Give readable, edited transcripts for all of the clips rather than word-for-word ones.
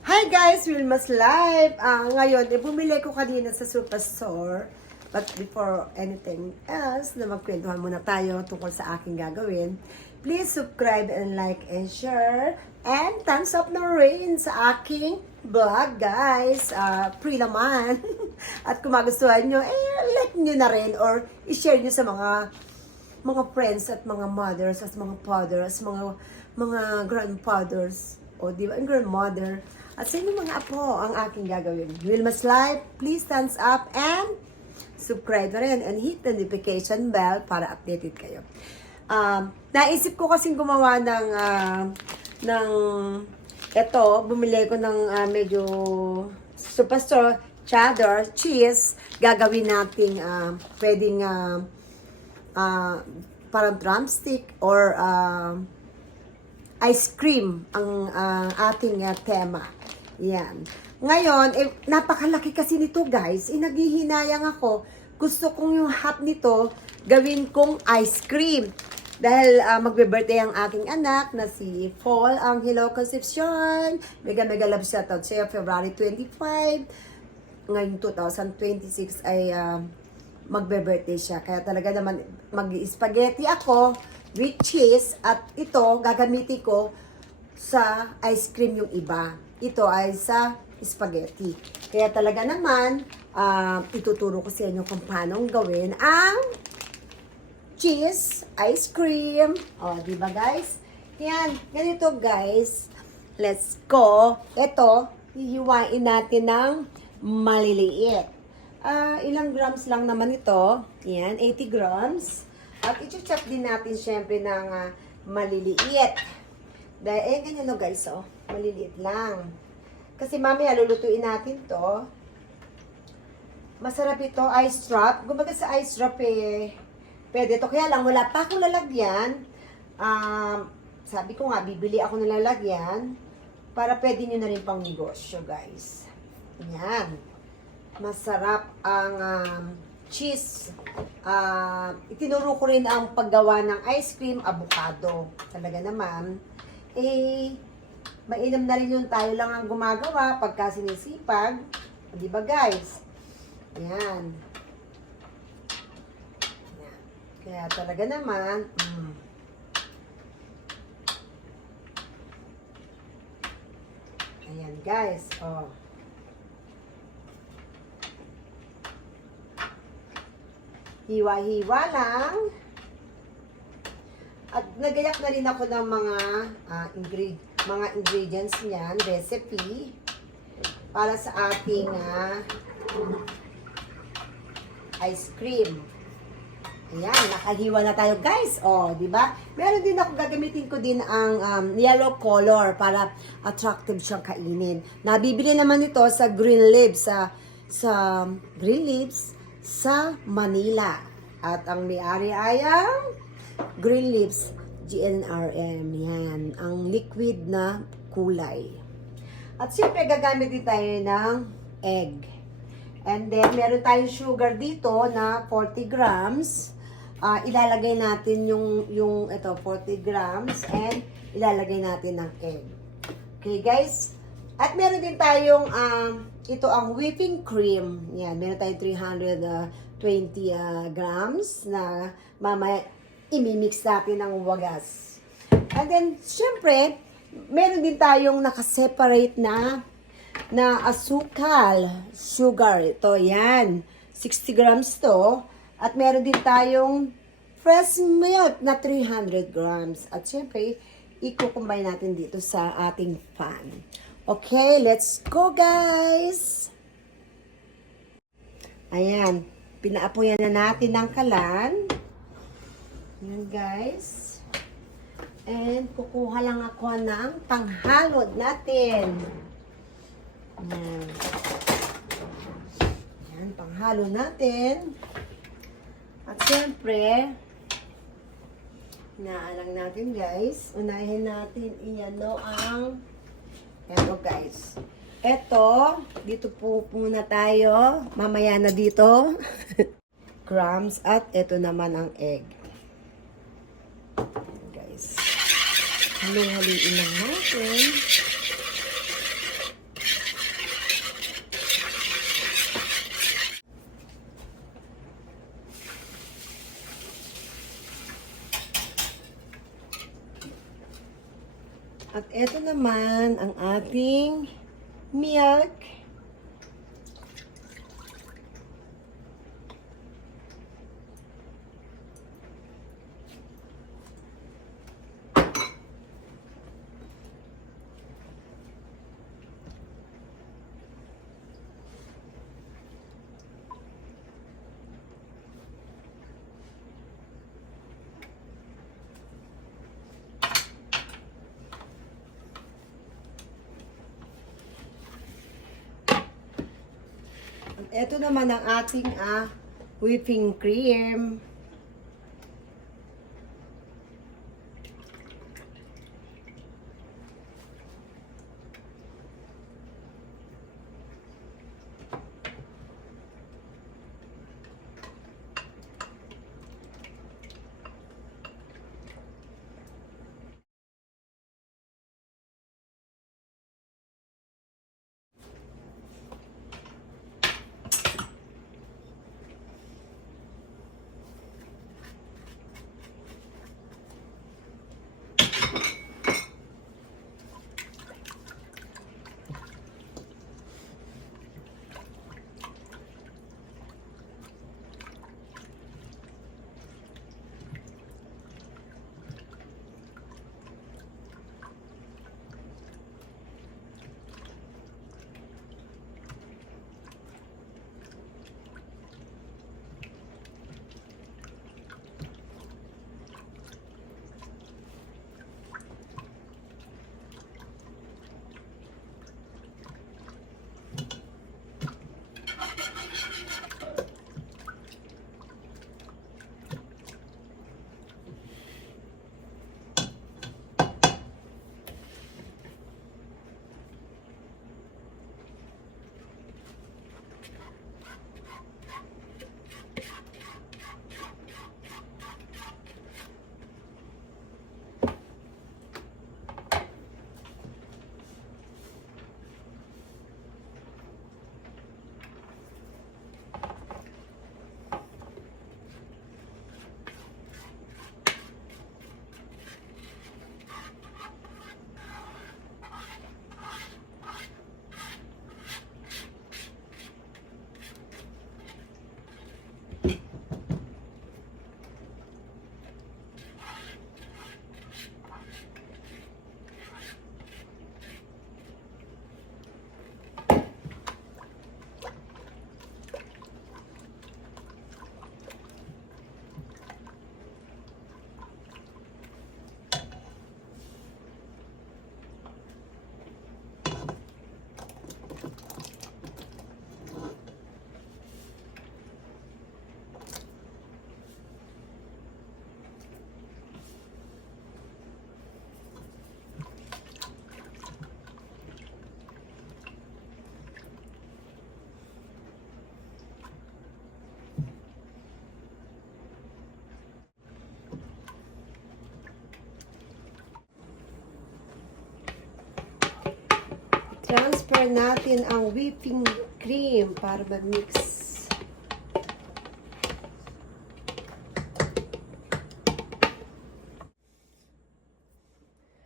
Hi guys! Wilma's Live! Ngayon, bumili ko kanina sa Superstore. But before anything else, na magkwentuhan muna tayo tungkol sa aking gagawin. Please subscribe and like and share. And thumbs up na rin sa aking vlog, guys. Free naman. At kung magustuhan nyo, like nyo na rin or i-share nyo sa mga friends at mga mothers at mga fathers, mga grandfathers o di ba, ang grandmother at sa inyo mga apo ang aking gagawin. Wilma's Live, please thumbs up and subscribe na rin and hit the notification bell para updated kayo. Naisip ko kasing gumawa ng eto, bumili ko ng medyo Superstore cheddar cheese. Gagawin natin pwedeng parang drumstick or ice cream ang ating tema. Yan. Ngayon, napakalaki kasi nito guys. Naghihinayang ako. Gusto kong yung half nito gawin kong ice cream. Dahil magbe-birthday ang aking anak na si Paul Angelo Concepcion. Mega love shoutout siya February 25. Ngayong 2026 ay magbe-birthday siya. Kaya talaga naman mag-spaghetti ako with cheese at ito gagamitin ko sa ice cream yung iba. Ito ay sa spaghetti. Kaya talaga naman ituturo ko sa inyo kung paano gawin ang cheese ice cream. O, di ba guys? Yan, ganito guys. Let's go. Ito, hihiwain natin ng maliliit. Ilang grams lang naman ito. Yan, 80 grams. At i-chop din natin syempre ng maliliit. Dahil, ganyan no guys, oh. Maliliit lang. Kasi mamaya lulutuin natin to. Masarap ito, ice drop. Gumaga sa ice drop pwede to. Kaya lang, wala pa akong lalagyan. Sabi ko nga, bibili ako ng lalagyan. Para pwede nyo na rin pang negosyo, guys. Yan. Masarap ang cheese. Itinuro ko rin ang paggawa ng ice cream, avocado. Talaga naman. Mainam na rin yung tayo lang ang gumagawa pagka sinisipag. Di ba guys? Yan. Yan. Kaya talaga naman, ayan guys, oh. Hiwa-hiwa lang. At nagayak na rin ako ng mga ingredients niyan, recipe para sa ating ice cream. Ayan, nakahiwa na tayo guys. Oh, di ba? Meron din ako gagamitin ko din ang yellow color para attractive siyang kainin. Nabibili naman ito sa Green Leaves sa Green Leaves sa Manila. At ang may-ari ay ang Green Leaves GNRM. Yan, ang liquid na kulay. At siyempre gagamit din tayo ng egg. And then meron tayong sugar dito na 40 grams. Ilalagay natin yung ito 40 grams and ilalagay natin ng egg. Okay guys? At meron din tayong ito ang whipping cream. Yan, meron tayong 320 grams na mamaya imimix natin ng wagas. And then, syempre, meron din tayong nakaseparate na asukal, sugar. Ito, yan. 60 grams to. At meron din tayong fresh milk na 300 grams. At syempre, i-combine natin dito sa ating pan. Okay, let's go guys! Ayan, pinaapoyan na natin ng kalan. Ayan guys. And kukuha lang ako ng panghalod natin. Ayan. Ayan, panghalo natin. At siyempre, inaalang natin guys. Unahin natin iyan ang eto guys. Eto, dito po muna tayo. Mamaya na dito. Grams at eto naman ang egg. Guys. Haluin lang natin. naman ang ating milk. Ito naman ang ating whipping cream. Transfer natin ang whipping cream para ma-mix.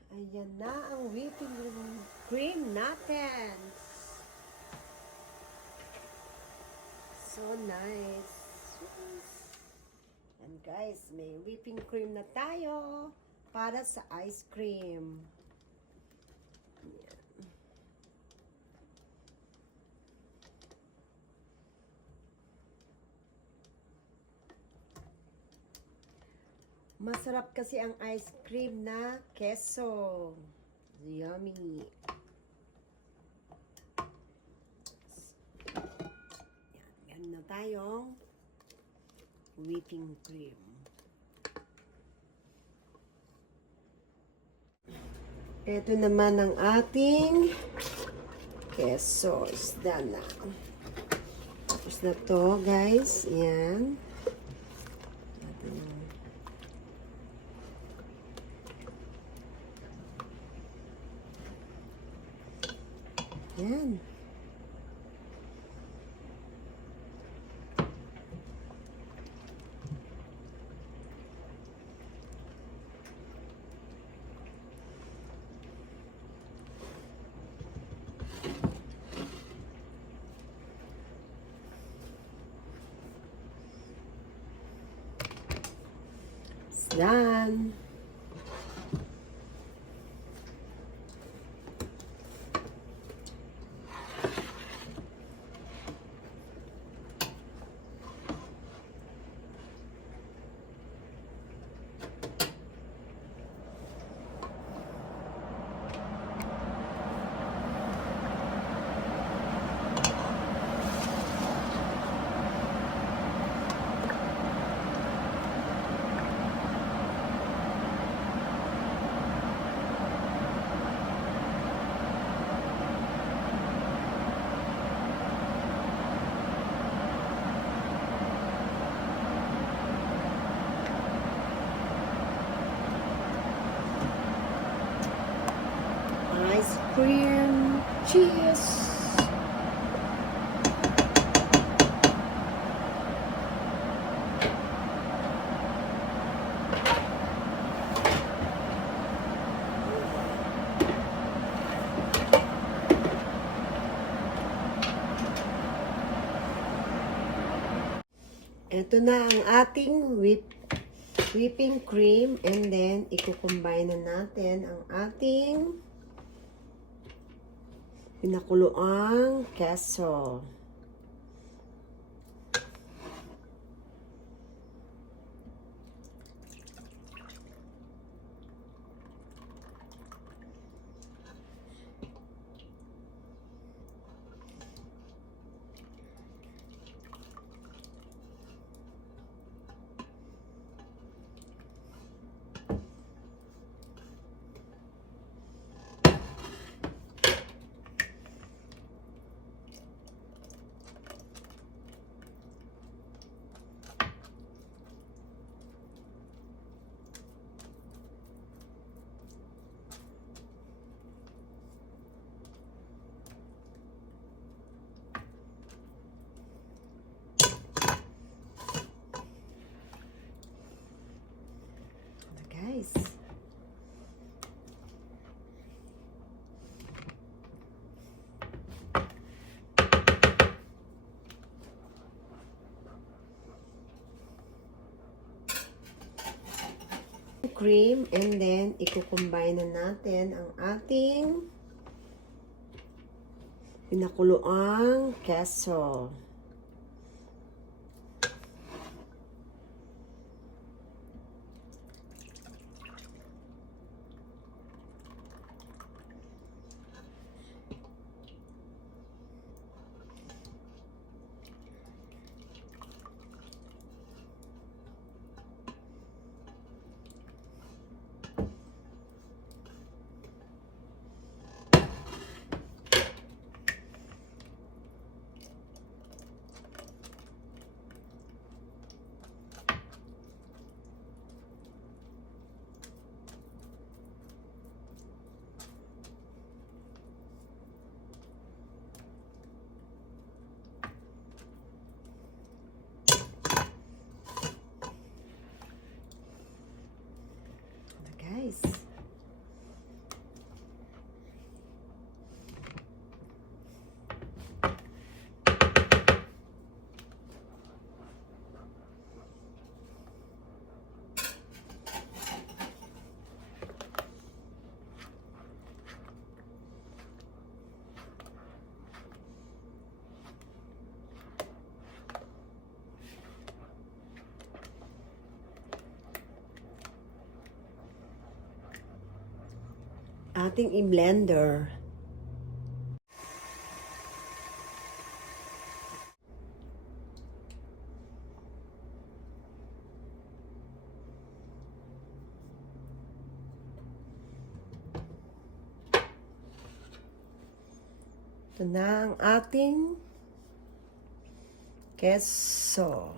Ayan na ang whipping cream natin. So nice. And guys, may whipping cream na tayo para sa ice cream. Masarap kasi ang ice cream na keso. Yummy. Yan, meron na tayong whipping cream. Ito naman ang ating keso. Isda na. Tapos na to, guys. Yan. Yan. Yan. Ice cream. Cheers! Ito na ang ating whipping cream, and then i-combine na natin ang ating pinakuluang keso. Guys. Cream, and then i-combine na natin ang ating pinakuluang keso. Guys. Ating i-blender. Ito na ang ating keso.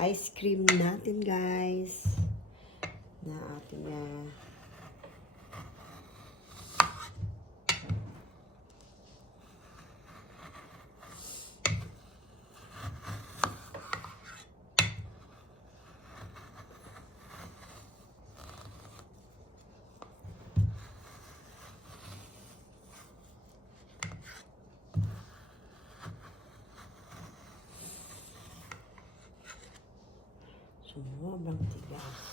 ice cream natin, guys. Na ating sobrang tigas.